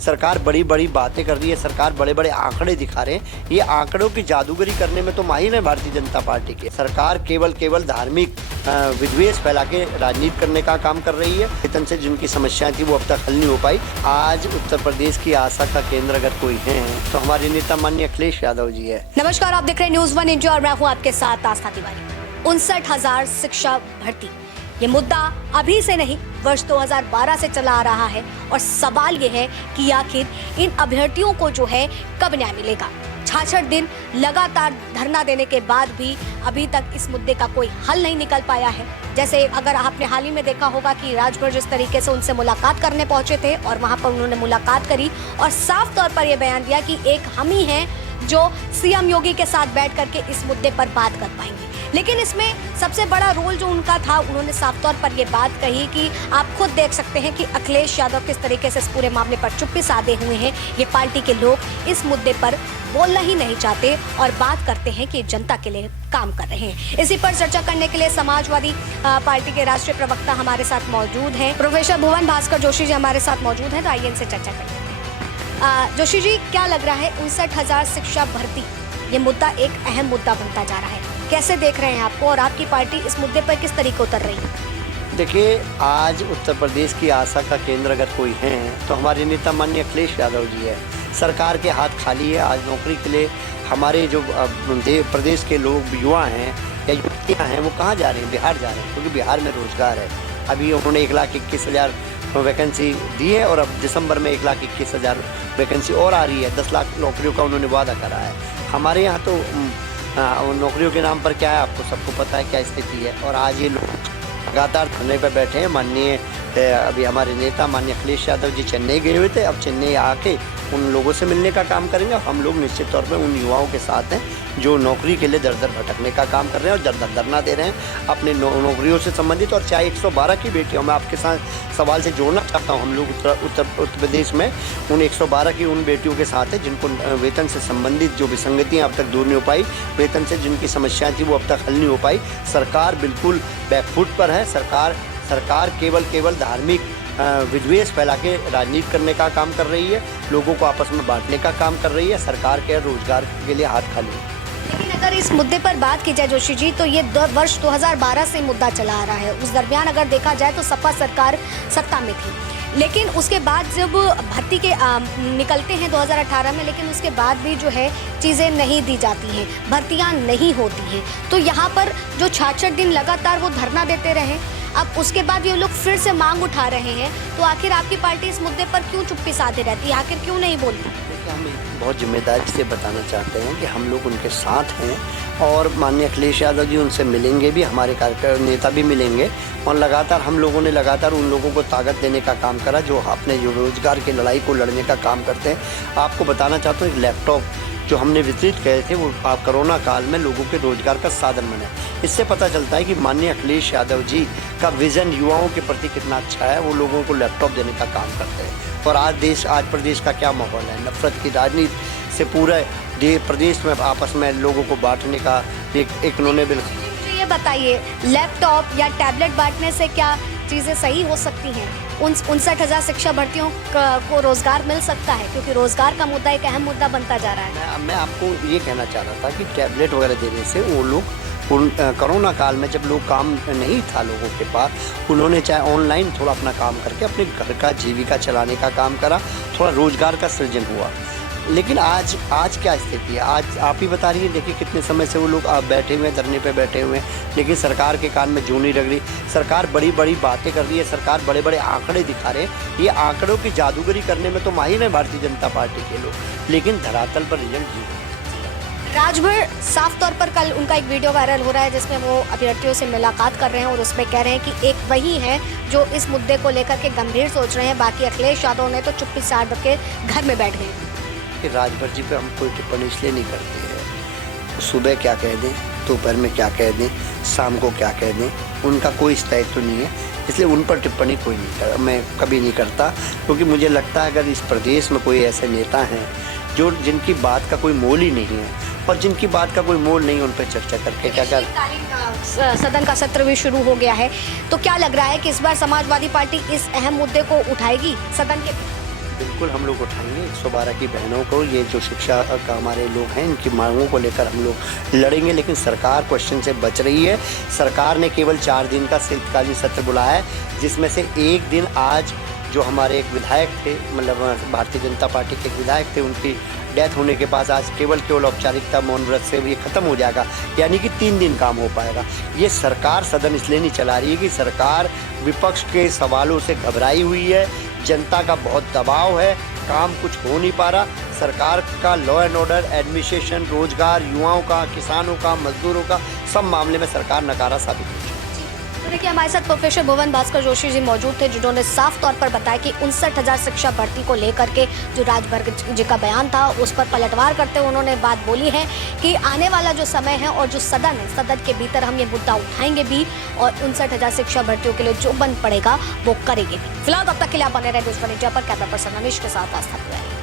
सरकार बड़ी बड़ी बातें कर रही है, सरकार बड़े बड़े आंकड़े दिखा रहे हैं। ये आंकड़ों की जादूगरी करने में तो माहिर है भारतीय जनता पार्टी के। सरकार केवल धार्मिक विद्वेष फैला के राजनीति करने का काम कर रही है। वेतन से जिनकी समस्याएं थी वो अब तक हल नहीं हो पाई। आज उत्तर प्रदेश की आशा का केंद्र अगर कोई है तो हमारे नेता माननीय अखिलेश यादव जी है। नमस्कार, आप देख रहे हैं न्यूज़ 1 इंडिया और मैं हूं आपके साथ आस्था तिवारी। 59,000 शिक्षा भर्ती, ये मुद्दा अभी से नहीं वर्ष 2012 से चला आ रहा है और सवाल ये है कि आखिर इन अभ्यर्थियों को जो है कब न्याय मिलेगा। 66 दिन लगातार धरना देने के बाद भी अभी तक इस मुद्दे का कोई हल नहीं निकल पाया है। जैसे अगर आपने हाल ही में देखा होगा कि राजभर जिस तरीके से उनसे मुलाकात करने पहुंचे थे और वहां पर उन्होंने मुलाकात करी और साफ तौर पर यह बयान दिया कि एक हम ही हैं जो सीएम योगी के साथ बैठ करके इस मुद्दे पर बात कर पाएंगे। लेकिन इसमें सबसे बड़ा रोल जो उनका था, उन्होंने साफ तौर पर यह बात कही कि आप खुद देख सकते हैं कि अखिलेश यादव किस तरीके से इस पूरे मामले पर चुप्पी साधे हुए हैं। ये पार्टी के लोग इस मुद्दे पर बोलना ही नहीं चाहते और बात करते हैं कि जनता के लिए काम कर रहे हैं। इसी पर चर्चा करने के लिए समाजवादी पार्टी के राष्ट्रीय प्रवक्ता हमारे साथ मौजूद हैं, प्रोफेसर भुवन भास्कर जोशी जी हमारे साथ मौजूद हैं। तो आइए इनसे चर्चा करते हैं। जोशी जी, क्या लग रहा है 59,000 शिक्षा भर्ती, ये मुद्दा एक अहम मुद्दा बनता जा रहा है, कैसे देख रहे हैं आपको और आपकी पार्टी इस मुद्दे पर किस तरीके उतर रही है? देखिए, आज उत्तर प्रदेश की आशा का केंद्र अगर कोई है तो हमारे नेता माननीय अखिलेश यादव जी है। सरकार के हाथ खाली है। आज नौकरी के लिए हमारे जो प्रदेश के लोग युवा हैं या युवतियाँ हैं वो कहाँ जा रहे हैं? बिहार जा रहे हैं, क्योंकि बिहार में रोजगार है। अभी उन्होंने 1,21,000 वैकेंसी दी है और अब दिसंबर में 1,21,000 वैकेंसी और आ रही है। 10 लाख नौकरियों का उन्होंने वादा करा है। हमारे यहाँ तो नौकरियों के नाम पर क्या है आपको सबको पता है क्या स्थिति है। और आज ये लोग लगातार धरने पर बैठे हैं। माननीय अभी हमारे नेता माननीय अखिलेश यादव जी चेन्नई गए हुए थे। अब चेन्नई आके उन लोगों से मिलने का काम करेंगे। हम लोग निश्चित तौर पे उन युवाओं के साथ हैं जो नौकरी के लिए दर दर भटकने का काम कर रहे हैं और दर दर धरना दे रहे हैं अपने नौकरियों से संबंधित। और चाहे 112 की बेटियों, मैं आपके साथ सवाल से जोड़ना चाहता हूँ, हम लोग उत्तर प्रदेश में उन 112 की उन बेटियों के साथ है जिनको वेतन से संबंधित जो विसंगतियाँ अब तक दूर नहीं हो पाई, वेतन से जिनकी समस्याएँ थी वो अब तक हल नहीं हो पाई। सरकार बिल्कुल बैकफुट पर है। सरकार केवल धार्मिक विद्वेष फैला के राजनीति करने का काम कर रही है, लोगों को आपस में बांटने का काम कर रही है। सरकार के रोजगार के लिए हाथ खाली है। लेकिन अगर इस मुद्दे पर बात की जाए जोशी जी, तो ये वर्ष 2012 से मुद्दा चला आ रहा है। उस दरमियान अगर देखा जाए तो सपा सरकार सत्ता में थी, लेकिन उसके बाद जब भर्ती के निकलते हैं 2018 में, लेकिन उसके बाद भी जो है चीज़ें नहीं दी जाती हैं, भर्तियां नहीं होती हैं। तो यहाँ पर जो 66 दिन लगातार वो धरना देते रहे, अब उसके बाद ये लोग फिर से मांग उठा रहे हैं, तो आखिर आपकी पार्टी इस मुद्दे पर क्यों चुप्पी साधे रहती है? आखिर क्यों नहीं बोलती? हम बहुत जिम्मेदारी से बताना चाहते हैं कि हम लोग उनके साथ हैं और माननीय अखिलेश यादव जी उनसे मिलेंगे भी, हमारे कार्यकर्ता नेता भी मिलेंगे और लगातार हम लोगों ने उन लोगों को ताकत देने का काम करा जो अपने रोजगार की लड़ाई को लड़ने का काम करते हैं। आपको बताना चाहता हूँ, एक लैपटॉप जो हमने वितरित किए थे वो कोरोना काल में लोगों के रोजगार का साधन बने। इससे पता चलता है कि माननीय अखिलेश यादव जी का विजन युवाओं के प्रति कितना अच्छा है। वो लोगों को लैपटॉप देने का काम करते हैं। और आज प्रदेश का क्या माहौल है? नफरत की राजनीति से पूरे प्रदेश में आपस में लोगों को बांटने का एक उन्होंने बिल्कुल। ये बताइए, लैपटॉप या टैबलेट बांटने से क्या चीज़ें सही हो सकती हैं? 59,000 शिक्षा भर्तियों को रोजगार मिल सकता है? क्योंकि रोजगार का मुद्दा एक अहम मुद्दा बनता जा रहा है। मैं आपको ये कहना चाह रहा था कि टैबलेट वगैरह देने से वो लोग कोरोना काल में जब लोग काम नहीं था लोगों के पास, उन्होंने चाहे ऑनलाइन थोड़ा अपना काम करके अपने घर का जीविका चलाने का काम करा, थोड़ा रोजगार का सृजन हुआ। लेकिन आज क्या स्थिति है? आज आप ही बता रही है। देखिए कितने समय से वो लोग बैठे हुए हैं, धरने पे बैठे हुए हैं, लेकिन सरकार के कान में जू नहीं लग रही। सरकार बड़ी बड़ी बातें कर रही है, सरकार बड़े बड़े आंकड़े दिखा रहे हैं। ये आंकड़ों की जादूगरी करने में तो माहिर है भारतीय जनता पार्टी के लोग, लेकिन धरातल पर रिजल्ट जीरो। राजभर साफ तौर पर कल उनका एक वीडियो वायरल हो रहा है जिसमें वो अभ्यर्थियों से मुलाकात कर रहे हैं और उसमें कह रहे हैं कि एक वही हैं जो इस मुद्दे को लेकर के गंभीर सोच रहे हैं, बाकी अखिलेश यादव ने तो चुप्पी साध के घर में बैठ गए। कि राजभर जी पे हम कोई टिप्पणी इसलिए नहीं करते हैं, सुबह क्या कह दें, दोपहर में क्या कह दें, शाम को क्या कह दें, उनका कोई स्थायित्व तो नहीं है, इसलिए उन पर टिप्पणी मैं कभी नहीं करता। क्योंकि मुझे लगता है अगर इस प्रदेश में कोई ऐसे नेता हैं जो जिनकी बात का कोई मोल ही नहीं है और जिनकी बात का कोई मोल नहीं, उन पर चर्चा करके क्या कर। सदन का सत्र भी शुरू हो गया है, तो क्या लग रहा है कि इस बार समाजवादी पार्टी इस अहम मुद्दे को उठाएगी सदन के? बिल्कुल हम लोग उठाएंगे 112 की बहनों को। ये जो शिक्षा का हमारे लोग हैं, इनकी मांगों को लेकर हम लोग लड़ेंगे, लेकिन सरकार क्वेश्चन से बच रही है। सरकार ने केवल 4 दिन का शीतकालीन सत्र बुलाया है, जिसमें से एक दिन आज जो हमारे एक विधायक थे, मतलब भारतीय जनता पार्टी के एक विधायक थे, उनकी डेथ होने के बाद आज केवल औपचारिकता मौन व्रत से ये खत्म हो जाएगा, यानी कि 3 दिन काम हो पाएगा। ये सरकार सदन इसलिए नहीं चला रही है कि सरकार विपक्ष के सवालों से घबराई हुई है, जनता का बहुत दबाव है, काम कुछ हो नहीं पा रहा। सरकार का लॉ एंड ऑर्डर, एडमिनिस्ट्रेशन, रोजगार, युवाओं का, किसानों का, मजदूरों का, सब मामले में सरकार नकारा साबित हो। तो देखिए, हमारे साथ प्रोफेसर भुवन भास्कर जोशी जी मौजूद थे, जिन्होंने साफ तौर पर बताया कि 59,000 शिक्षा भर्ती को लेकर के जो राजभर जी का बयान था, उस पर पलटवार करते हुए उन्होंने बात बोली है कि आने वाला जो समय है और जो सदन है, सदन के भीतर हम ये मुद्दा उठाएंगे भी और 59,000 शिक्षा भर्तियों के लिए जो बंद पड़ेगा वो करेंगे भी। फिलहाल अब तक के लिए आप बने रहे न्यूज़ वन इंडिया पर। कैमरा पर्सन अनिश के साथ आस्था तिवारी।